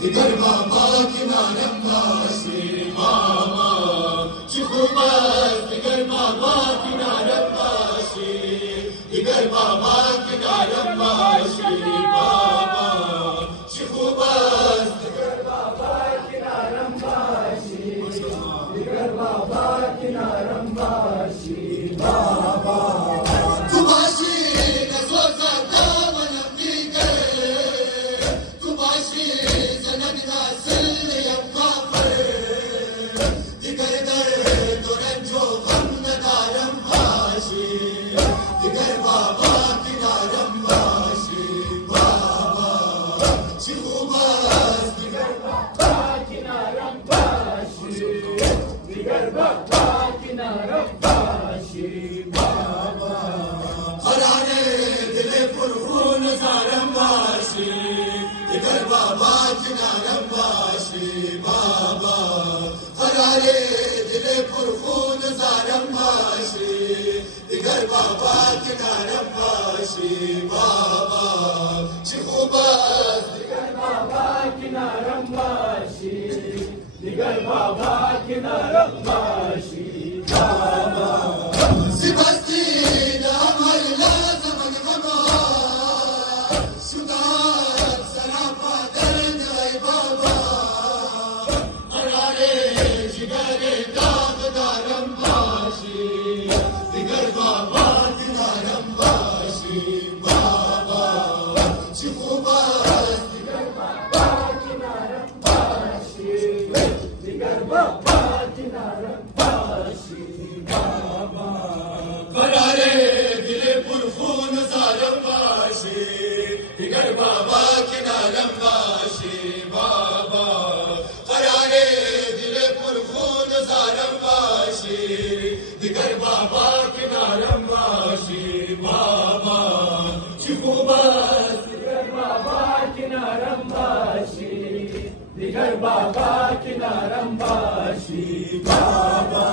दिगर बाबा किनारम वासी मामा चिखुबस दिगर बाबा किनारम वासी दिगर बाबा किनारम वासी मामा चिखुबस दिगर बाबा किनारम वासी दिगर बाबा किनारम वासी बाबा बाबा किनारम वासी बाबा चिखुबस दिगर बाबा किनारम वासी दिगर बाबा किनारम वासी बाबा सिबस्ती नामल लाजमन ममा सुदार सरापा दर्द ऐ बाबा अरारे जिगरे दागदारम वासी दिगर बाबा किनारम वासी बाबा चिखुबस दिगर बाबा किनारम वासी दिगर बाबा किनारम वासी बाबा करारे दिले पुरखून जारम वासी दिगर बाबा किनारम वासी बाबा करारे दिले पुरखून जारम वासी दिगर बाबा किनारम वासी बाबा चिखुबस दिगर बाबा किनारम वासी दिगर बाबा किनारम वासी बाबा